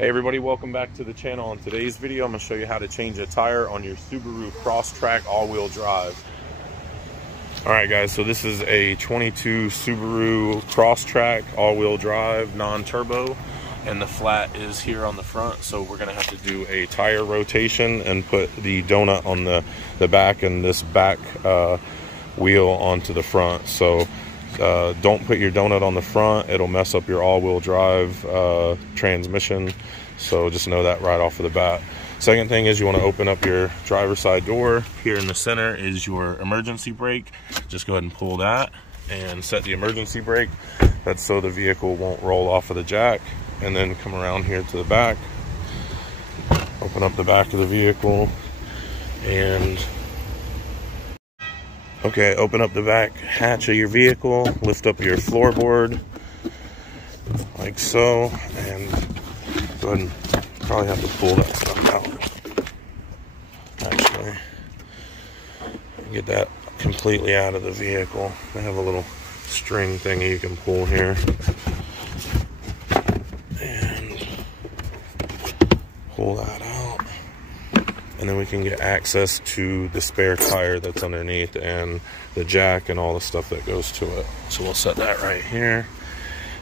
Hey everybody, welcome back to the channel. In today's video, I'm going to show you how to change a tire on your Subaru Crosstrek all-wheel drive. Alright guys, so this is a 22 Subaru Crosstrek all-wheel drive, non-turbo, and the flat is here on the front, so we're going to have to do a tire rotation and put the donut on the back and this back wheel onto the front. So don't put your donut on the front, it'll mess up your all-wheel drive transmission, so just know that right off of the bat. Second thing is you want to open up your driver's side door. Here in the center is your emergency brake. Just go ahead and pull that and set the emergency brake. That's so the vehicle won't roll off of the jack. And then come around here to the back, open up the back of the vehicle, and okay, open up the back hatch of your vehicle, lift up your floorboard like so, and go ahead and probably have to pull that stuff out. Actually, get that completely out of the vehicle. They have a little string thingy you can pull here. And pull that out. And then we can get access to the spare tire that's underneath and the jack and all the stuff that goes to it. So we'll set that right here.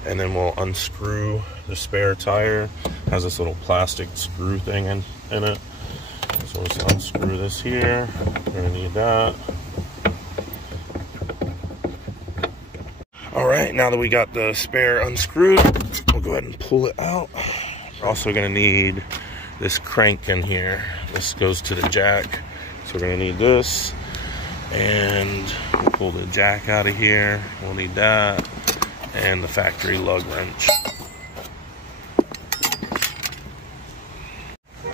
And then we'll unscrew the spare tire. It has this little plastic screw thing in it. So let's unscrew this here. We're gonna need that. All right, now that we got the spare unscrewed, we'll go ahead and pull it out. We're also gonna need this crank in here. This goes to the jack. So we're gonna need this. And we'll pull the jack out of here. We'll need that. And the factory lug wrench.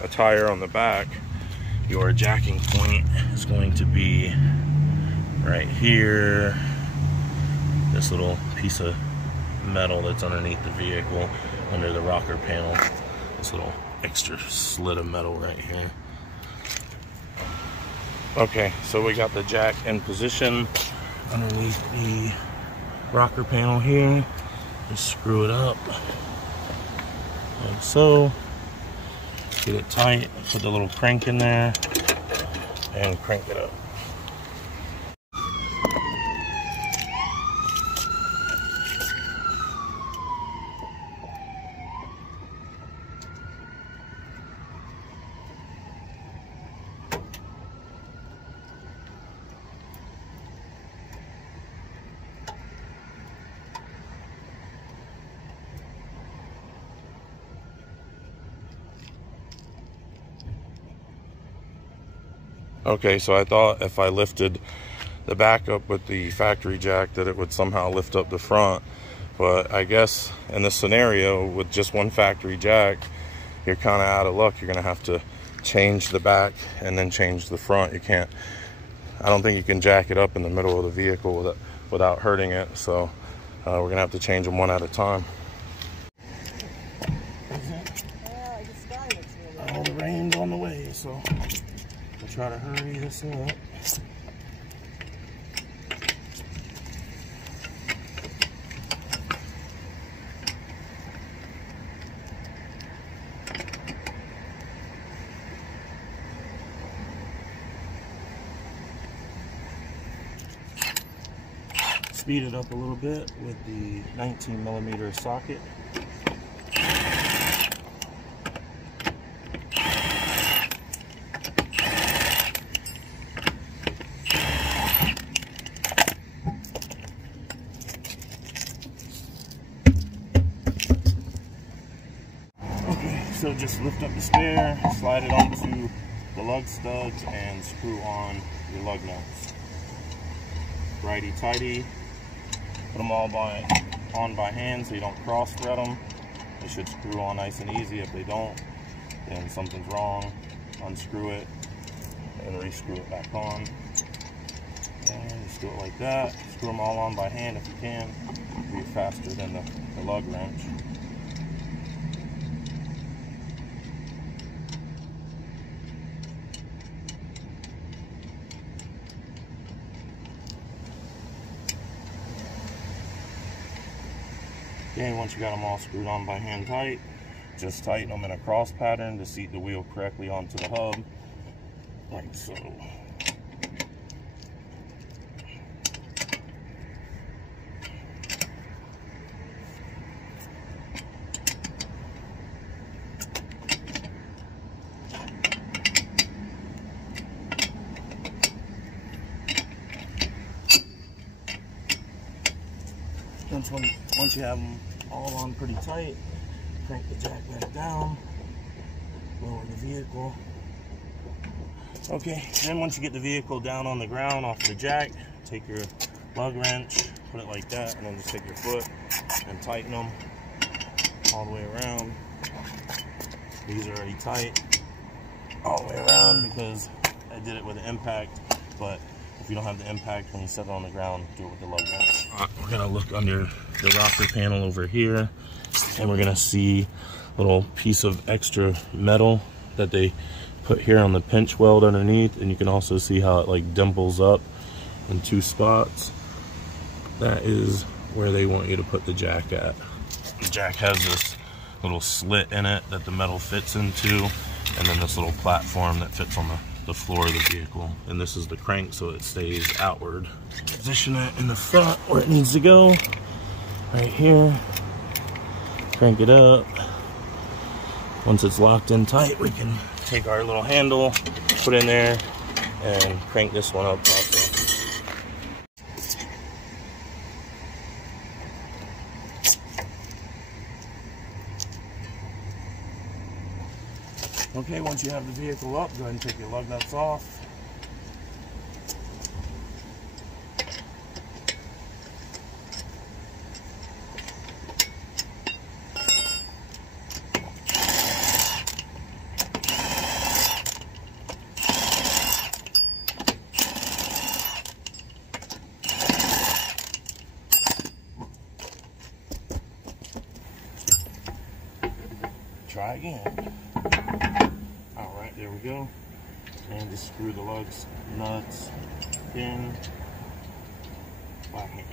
A tire on the back, your jacking point is going to be right here. This little piece of metal that's underneath the vehicle, under the rocker panel. This little extra slit of metal right here. Okay, so we got the jack in position underneath the rocker panel here. Just screw it up like so. Get it tight, put the little crank in there, and crank it up. Okay, so I thought if I lifted the back up with the factory jack that it would somehow lift up the front. But I guess in this scenario with just one factory jack, you're kind of out of luck. You're going to have to change the back and then change the front. You can't, I don't think you can jack it up in the middle of the vehicle without hurting it. So we're going to have to change them one at a time. Oh, the rain's on the way, so I'll try to hurry this up. Speed it up a little bit with the 19mm socket. So just lift up the spare, slide it onto the lug studs, and screw on your lug nuts. Righty-tighty. Put them all on by hand so you don't cross-thread them. They should screw on nice and easy. If they don't, then something's wrong. Unscrew it and re-screw it back on. And just do it like that. Screw them all on by hand if you can. It'll be faster than the lug wrench. Okay, once you got them all screwed on by hand tight, Just tighten them in a cross pattern to seat the wheel correctly onto the hub, like so. Once you have them all on pretty tight, crank the jack back down, lower the vehicle. Okay, then once you get the vehicle down on the ground off the jack, take your lug wrench, put it like that, and then just take your foot and tighten them all the way around. These are already tight all the way around because I did it with an impact, but if you don't have the impact when you set it on the ground, do it with the lug wrench. We're gonna look under the rocker panel over here, and we're gonna see a little piece of extra metal that they put here on the pinch weld underneath, and you can also see how it like dimples up in 2 spots. That is where they want you to put the jack at. The jack has this little slit in it that the metal fits into, and then this little platform that fits on the floor of the vehicle, and this is the crank so it stays outward. Position it in the front where it needs to go, right here. Crank it up. Once it's locked in tight, we can take our little handle, put in there, and crank this one up also. Okay, once you have the vehicle up, go ahead and take your lug nuts off. Try again. Alright, there we go. And just screw the lugs, nuts in by hand.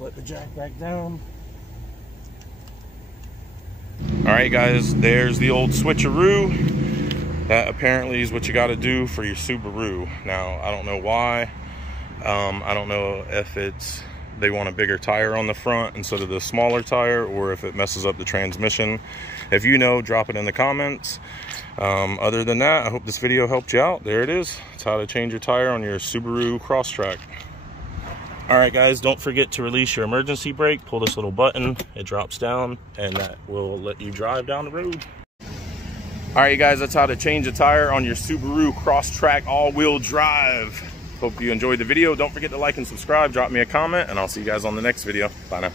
Let the jack back down. Alright guys, there's the old switcheroo. That apparently is what you got to do for your Subaru. Now, I don't know why. I don't know if they want a bigger tire on the front instead of the smaller tire, or if it messes up the transmission. If you know, drop it in the comments. Other than that, I hope this video helped you out. There it is. It's how to change your tire on your Subaru Crosstrek. Alright guys, don't forget to release your emergency brake. Pull this little button, it drops down, and that will let you drive down the road. Alright guys, that's how to change a tire on your Subaru Crosstrek all-wheel drive. Hope you enjoyed the video. Don't forget to like and subscribe, drop me a comment, and I'll see you guys on the next video. Bye now.